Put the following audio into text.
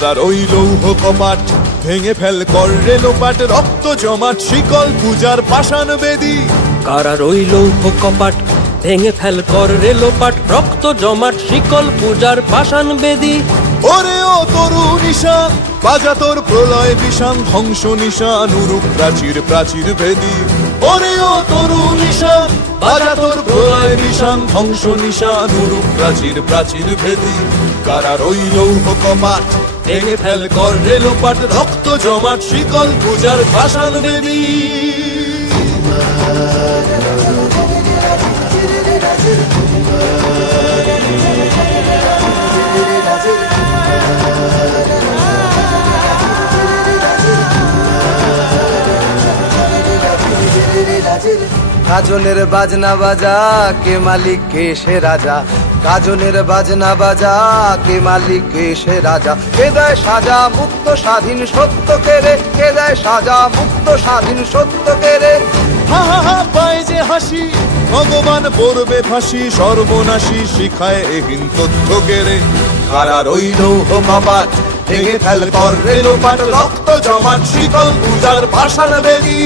কারার ওই লৌহ কপাট ভেঙে ফেল কর রে লোপাট, রক্ত জমাট শিকল পূজার পাষাণ বেদী। কারার ওই লৌহ কপাট ভেঙে ফেল কর রে লোপাট, রক্ত জমাট শিকল পূজার পাষাণ বেদী। ওরে ও তরু নিশান বাজা তোর প্রলয় বিষান, ধ্বংস নিশান উরুপ প্রাচীর প্রাচীর ভেদী। ওরে ও তরু নিশান বাজা তোর প্রলয় বিষান, ধ্বংস নিশান উরুপ প্রাচীর প্রাচীর ভেদী। কারার ওই লৌহ কপাট ভেঙে ফেল কর রে লোপাট, রক্ত জমাট শিকল পূজার পাষাণ বেদী। গাজনের বাজনা বাজা কে মালিক কে সে রাজা, গাজনের বাজনা বাজা কে মালিক কে সে রাজা। কে দেয় সাজা মুক্ত স্বাধীন সত্য কে রে, কে দেয় সাজা মুক্ত স্বাধীন সত্য কে রে। হা হা হা পায় যে হাসি ভগবান পড়বে ফাঁসি, সর্বনাশী শিখায় এহীন তথ্য কেড়ে। কারার ওই লৌহ কপাট ভেঙে ফেল কর রে লোপাট, রক্ত জমাট শিকল পূজার পাষাণ বেদী।